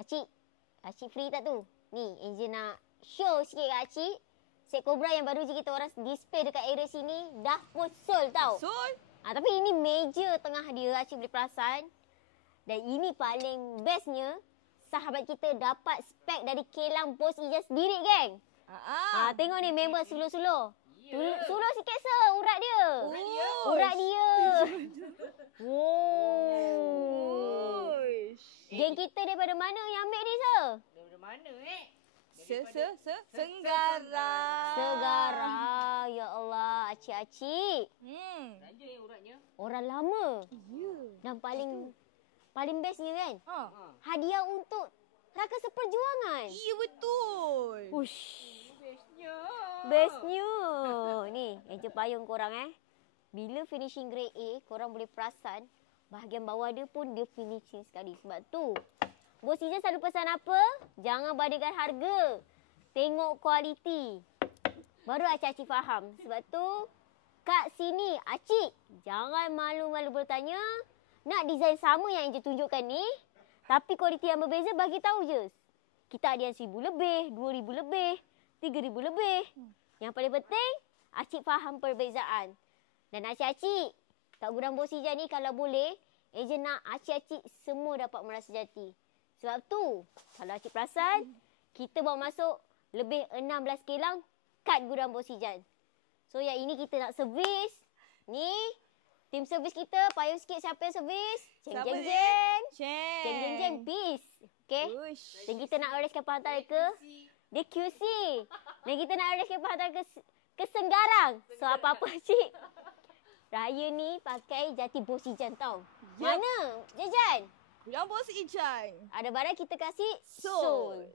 Acik free tak tu? Ni, Angel nak show sikit kat Acik. Set Cobra yang baru je kita orang display dekat area sini dah full tau. Betul? Tapi ini meja tengah dia, Acik boleh perasan. Dan ini paling bestnya, sahabat kita dapat spek dari kilang Bos Ijaz sendiri, geng. Tengok ni member suluh-suluh. Suluh sikit urat dia. Urat dia. Geng kita daripada mana yang ambil ni, Sir? Daripada mana, Senggara. Segara. Ya Allah, acik-acik. Raja yang uratnya. Orang lama. Dan paling bestnya kan? Hadiah untuk rakan seperjuangan. Ya, betul. Ush. Bestnya. Bestnya. Ni, Angel payung korang Bila finishing grade A, korang boleh perasan bahagian bawah dia pun dia finishing sekali. Sebab tu, Bos Ijaz selalu pesan apa? Jangan bandingkan harga. Tengok kualiti. Baru acik-acik faham. Sebab tu, kat sini, acik, jangan malu-malu bertanya. Nak design sama yang Angel tunjukkan ni, tapi kualiti yang berbeza, bagi tahu je. Kita ada yang 1,000 lebih, 2,000 lebih, 3,000 lebih. Yang paling penting, acik faham perbezaan. Dan acik-acik, kat gudang Bos Ijaz ni kalau boleh, Angel nak acik-acik semua dapat merasa jati. Sebab tu, kalau acik perasan, kita bawa masuk lebih 16 kilang kat gudang Bos Ijaz. So yang ini kita nak servis. Ni, tim servis kita, payung sikit siapa yang servis. Jeng jeng jeng. Jeng jeng jeng, peace. Okay. Dan kita nak arrange kapal hantar ke? Dia QC. Dan kita nak arrange kapal hantar ke Senggarang. So apa-apa cik. Raya ni pakai jati Bos Ijaz tau. Mana? Jajan? Gudang Bos Ijaz. Ada barang kita kasih Soul.